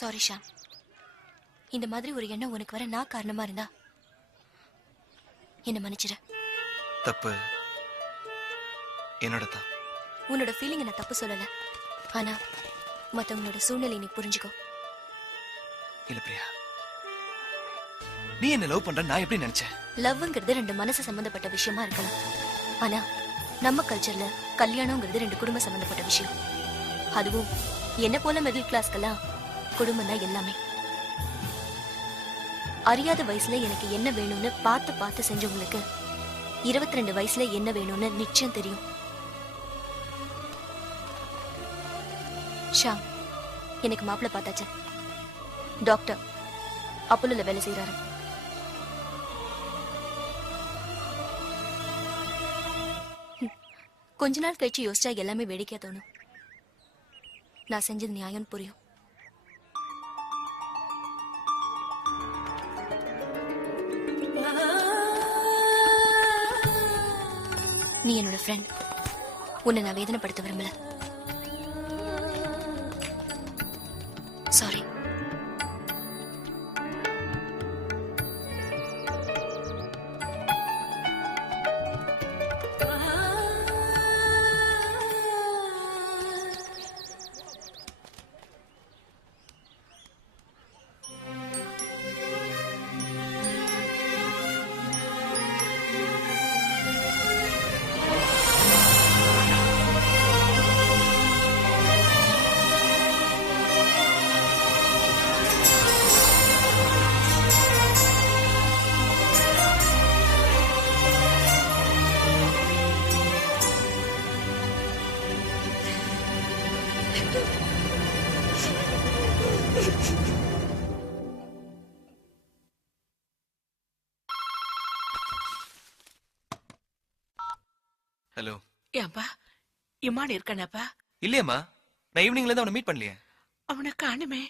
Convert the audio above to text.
Sorry Sham. இந்த மாதிரி ஒரு எண்ணம் உனக்கு வர நான் காரணமா இருந்தா என்ன மன்னிச்சிட. தப்பு என்னோட தான். உன்னோட ஃபீலிங் நான் தப்பு சொல்லல. ஆனா மத்தவங்களோட சூழ்நிலை நீ புரிஞ்சுக்கோ. இல்ல பிரியா, நீ என்ன லவ் பண்ற நான் எப்படி நினைச்சேன்? லவ்ங்கிறது ரெண்டு மனசு சம்பந்தப்பட்ட விஷயமா இருக்கலாம். ஆனா நம்ம கல்ச்சர்ல கல்யாணம்ங்கிறது ரெண்டு குடும்ப சம்பந்தப்பட்ட விஷயம். அதுவும் என்ன போல மிடில் கிளாஸ்க்கெல்லாம் குடும்பம் தான் எல்லாமே. அறியாத வயசுல எனக்கு என்ன வேணும்னு பார்த்து பார்த்து செஞ்சவங்களுக்கு 22 வயசுல என்ன வேணும்னு நிச்சயம் தெரியும். ஷாம், எனக்கு மாப்பிள்ள பார்த்தாச்சு. டாக்டர், அப்போலோல வேலை செய்யறாரு. கொஞ்ச நாள் கழிச்சு யோசிச்சா எல்லாமே வேடிக்கையா தோணும். நான் செஞ்சது நியாயம் புரியும். நீ என்னோட ஃப்ரெண்ட். உன்னை நான் வேதனைப்படுத்த விரும்பல. சாரி. ஹலோ. ஏன்பா இம்மான் இருக்கானப்பா? இல்லையம்மா, நான் ஈவினிங்ல இருந்து அவனை மீட் பண்ணலையே. அவனை காணுமே.